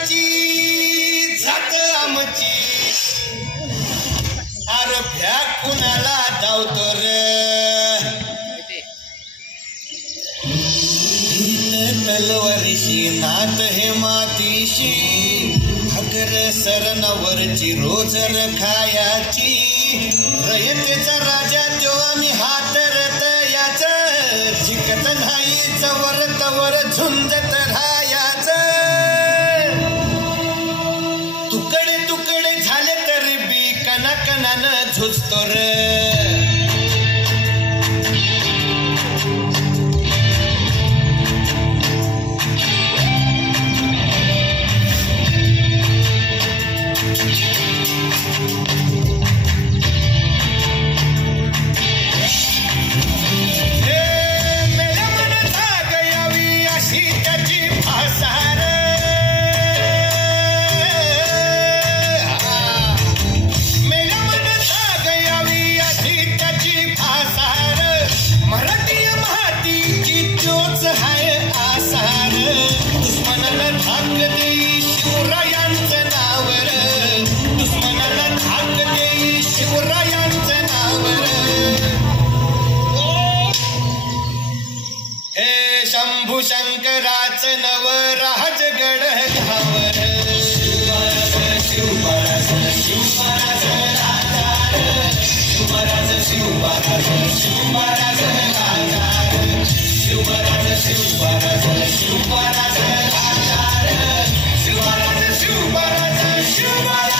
रणमस्तांची जात आमची अर भ्या कुणाला धावतो रे तलवारीशी नात हे मातीशी भाकर सरणावरची रोज खायाची रयतेचा राजा तो आम्ही हातरत याच जिकत नाही जवर तवर झुंजत राहायाच तुकडे तुकडे झाले तरी बी कणाकणानं झुजतो रे शंभू शंकराच नव राजगड घावर शिवराज शिवराज शिवराज शिवराज शिवराज शिवराज शिवराज शिवराज शिवराज शिवराज शिवराज शिवराज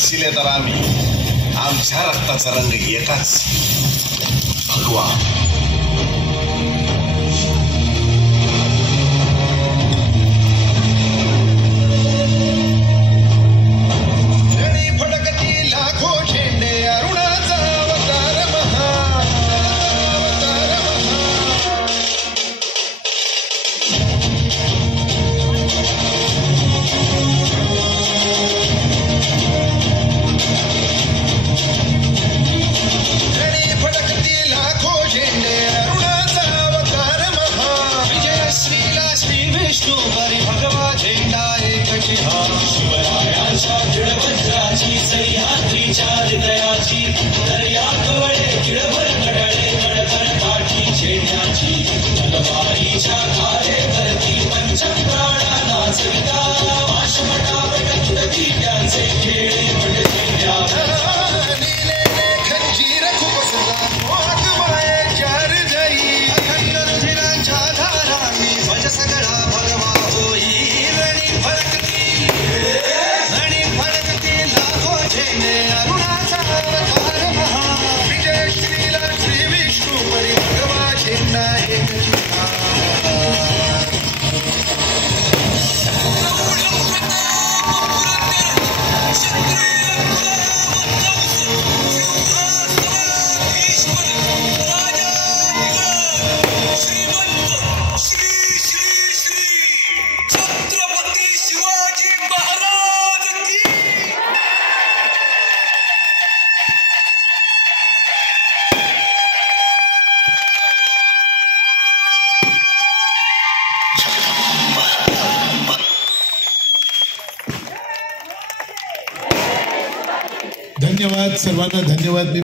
शिलेदार आम्ही आमच्या रक्ताचा रंग एकाच भगवा विजय श्रीला श्री विष्णू परी भगवा झेंडा एक धन्यवाद सर्वांना धन्यवाद.